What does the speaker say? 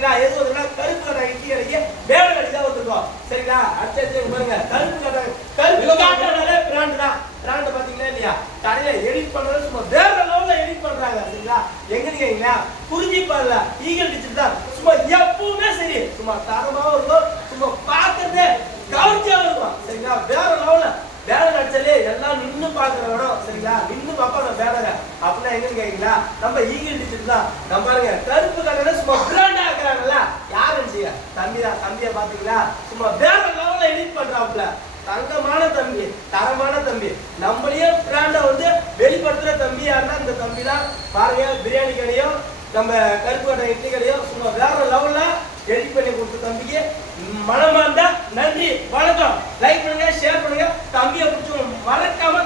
சரிங்களா? எது வருதுன்னா கருப்பு கட்டை இட்லி கடைக்கு வேலை கட்டி தான் வந்துருக்கோம். சரிங்களா? அடுத்து பாருங்க கருப்பு காட்டானாலே பிராண்ட் தான். பிராண்ட் பாத்தீங்களா இல்லையா? கடையில எடிட் பண்றது சும்மா வேற லெவல்ல எடிட் பண்றாங்க. சரிங்களா? எங்கன்னு கேட்டீங்கன்னா குறிஞ்சிப்பால்ல ஈகல் டிஜிட்டல் தான். சும்மா எப்பவுமே சரி சும்மா தரமாவும் இருக்கும், சும்மா பார்க்கறதே கவர்ச்சியாவும் இருக்கும். சரிங்களா? வேற லெவல்ல பேனர் அடிச்சாலே எல்லாம் நின்று பாக்குற இடம். சரிங்களா? நின்று பாப்பாங்க பேனரை. அப்படின்னா எங்கன்னு கேட்டீங்களா நம்ம ஈகிள் டிஜிட்டல் தான். நம்ம பாருங்க கருப்பு கடையில சும்மா பிராண்டா இருக்கிறாங்கல்ல யாருன்னு செய்ய தம்பி தான். தம்பியை பாத்தீங்களா சும்மா வேற லெவல்ல எடிட் பண்றாப்புல. தங்கமான தம்பி, தரமான தம்பி, நம்மளையே பிராண்டை வந்து வெளிப்படுத்துற தம்பி யாருன்னா இந்த தம்பி தான். பாருங்க பிரியாணி கடையும் நம்ம கருப்பு கடை இட்லி கடையும் சும்மா வேற லெவல்ல எடிட் பண்ணி கொடுத்த தம்பிக்கு மனமார்ந்த நன்றி, வணக்கம். லைக் பண்ணுங்க, ஷேர் பண்ணுங்க. தம்பியை பிடிச்சி மறக்காம